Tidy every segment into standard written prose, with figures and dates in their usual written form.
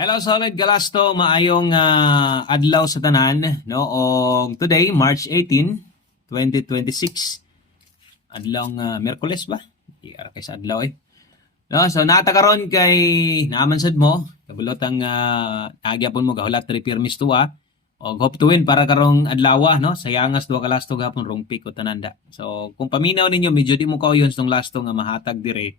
Hello solid Galasto, maayong adlaw sa tanan, no? Og today March 18, 2026. Adlaw Miyerkules ba? Iyara kay sa adlaw eh. No, so nata karon kay naaman sad mo, kabulotang nagyapon mo gahulat tri pirmis tuwa og hope to win para karong adlaw, no? Sayangas duha ka lasto gapon rong pick o tananda. So kung paminaw ninyo medyo di mo kauyon tong lasto nga mahatag dire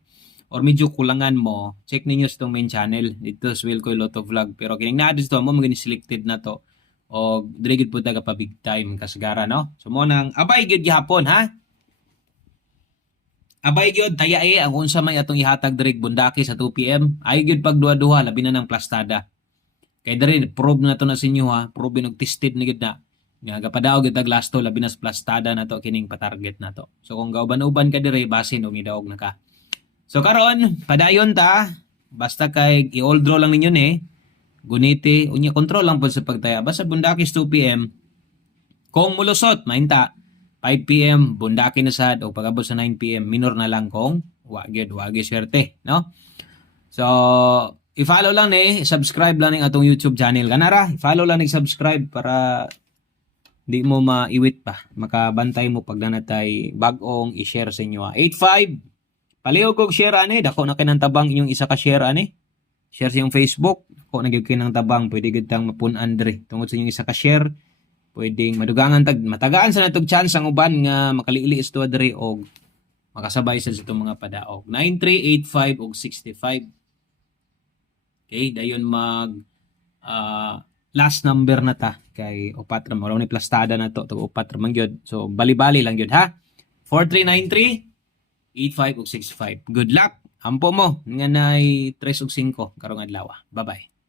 or medyo kulangan mo, check ninyo sa itong main channel. Dito sa Wilcoy Lotto Vlog. Pero kining na dito mo, maging selected na to. O dirigid po taga pa big time kasagara, no? So mo nang abay gyud gihapon, ha? Abay gyud tayae ang unsa may atong ihatag dirig bundaki sa 2 PM. Ay gyud pag duha-duha labi na ng plastada. Kay diri prove na to na sa inyo, ha. Prove og tested ni gid na. Nga gapadaog gyud tag lasto labi na sa plastada na to kining pa-target na to. So kung gauban-uban ka diri basin og nidaog na ka. So karon, padayon ta, basta kay i-all draw lang ninyo ni, guniti, unya control lang po sa pagtaya. Basta bundakis 2 PM, kung mulusot, mainta, 5 PM, bundaki na sad, o pagabot sa 9 PM, minor na lang kung wagid swerte, no? So, i-follow lang ni, subscribe lang ng atong YouTube channel. Kanara, i-follow lang ni subscribe para di mo maiwit pa. Makabantay mo pag nanatay bagong i-share sa inyo. 85 Palihog kog share ani, dako na kinang tabang inyong isa ka share ani. Share sa iyong Facebook, ko na gyud kinang tabang, pwede gid tang mapun-an diri. Tungod sa inyong isa ka share, pwedeng madugangan tag matagaan sa natog chance ang uban nga makalili isto diri og makasabay sa itong mga padaog. 9385 og 65. Okay, dayon mag last number na ta kay upat ra mo ni plastada na to, tug upat ra man gyud. So bali-bali lang gyud, ha. 4393 85 ug 65. Good luck. Ampo mo nga nay 3 ug 5 karong adlaw. Bye-bye.